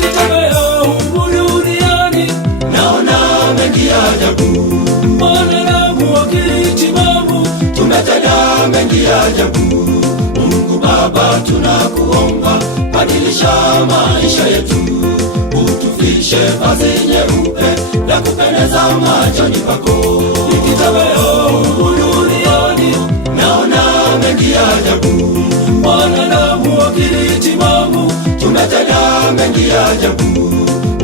nikitembea humu duniani naona mengi ya ajabu. wanadamu wakili timamu Tumetenda mengi ya ajabu. Mungu Baba tunakuomba, badilisha maisha yetu, utufishe vazi nyeupe la kupendeza machoni pako. nikitembea humu duniani Naona mengi ya ajabu. wanadamu wakili timamu Tumetenda mengi ya ajabu.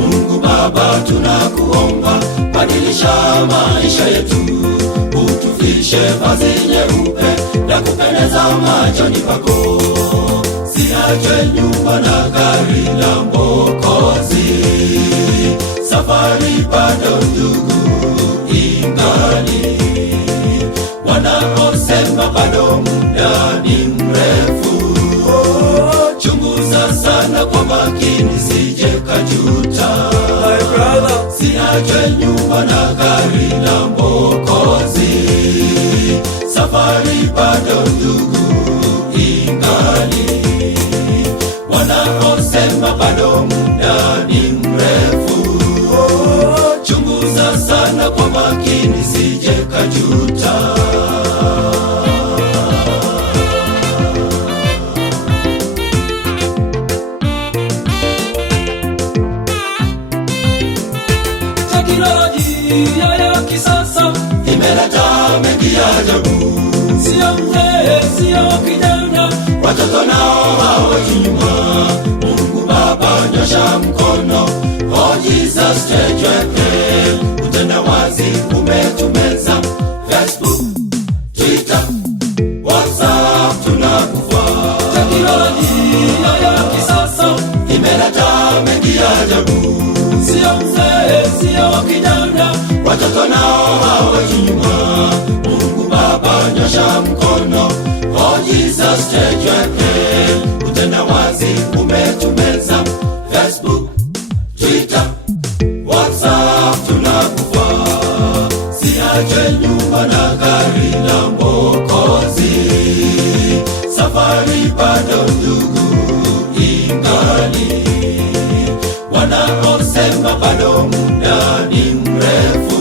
Mungu Baba tunakuomba, badilisha maisha yetu, utufishe vazi nyeupe la kupendeza machoni pako. Siache nyumba na gari la Mwokozi, safari bado ndugu ingali, wanaosema bado muda ni mrefu. Chunguza sana kwa makini, sije kajuta. my brother Siache nyumba na gari la Mwokozi, safari bado ndugu ingali, wanaosema bado muda ni mrefu. Chunguza sana kwa makini, sije kajuta. teknolojia ya kisasa Imeleta mengi ya ajabu. sio mzee sio kijana Watoto nao haweki nyuma. Mungu Baba nyosha mkono, oh Jesus take your hand. Utandawazi umetumeza, Facebook, Twitter, WhatsApp tunakufa. teknolojia ya kisasa Imeleta mengi ya ajabu. sio mzee sio kijana Watoto nao haweki nyuma. Mungu Baba nyosha mkono, oh Jesus take your hand. Utandawazi umetumeza, Facebook, Twitter, WhatsApp tunakufa. Siache nyumba na gari la Mwokozi, safari bado ndugu ingali, wanaosema bado muda ni mrefu.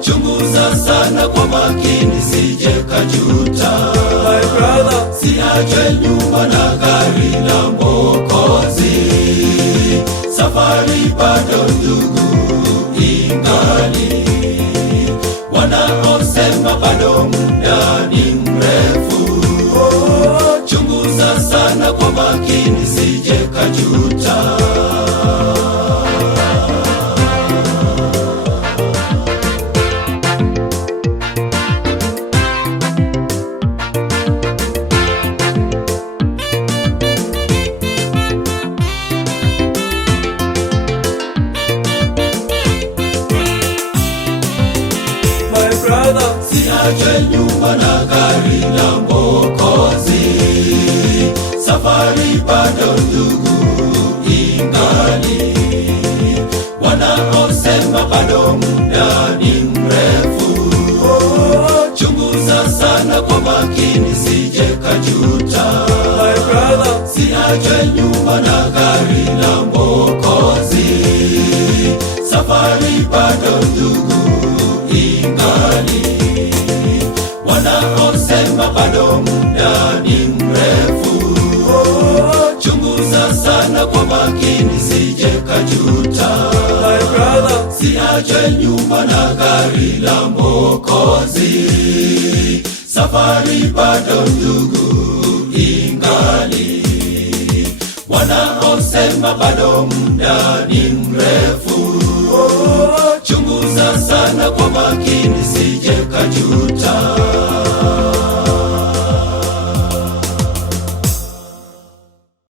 Chunguza sana kwa makini, sije kajuta. my brother Siache nyumba na gari la Mwokozi, safari bado ndugu ingali, wanaosema bado muda ni mrefu. Chunguza sana kwa makini, sije kajuta. my brother Siache nyumba na gari la Mwokozi, safari bado ndugu ingali, wanaosema bado muda ni mrefu. Chunguza sana kwa makini, sije kajuta. my brother Siache nyumba na gari la Mwokozi, safari bado ndugu ingali, wanaosema bado muda ni mrefu. Chunguza sana kwa makini, sije kajuta. my brother Siache nyumba na gari la Mwokozi, safari bado ndugu ingali, wanaosema bado muda ni mrefu. Chunguza sana kwa makini, sije kajuta.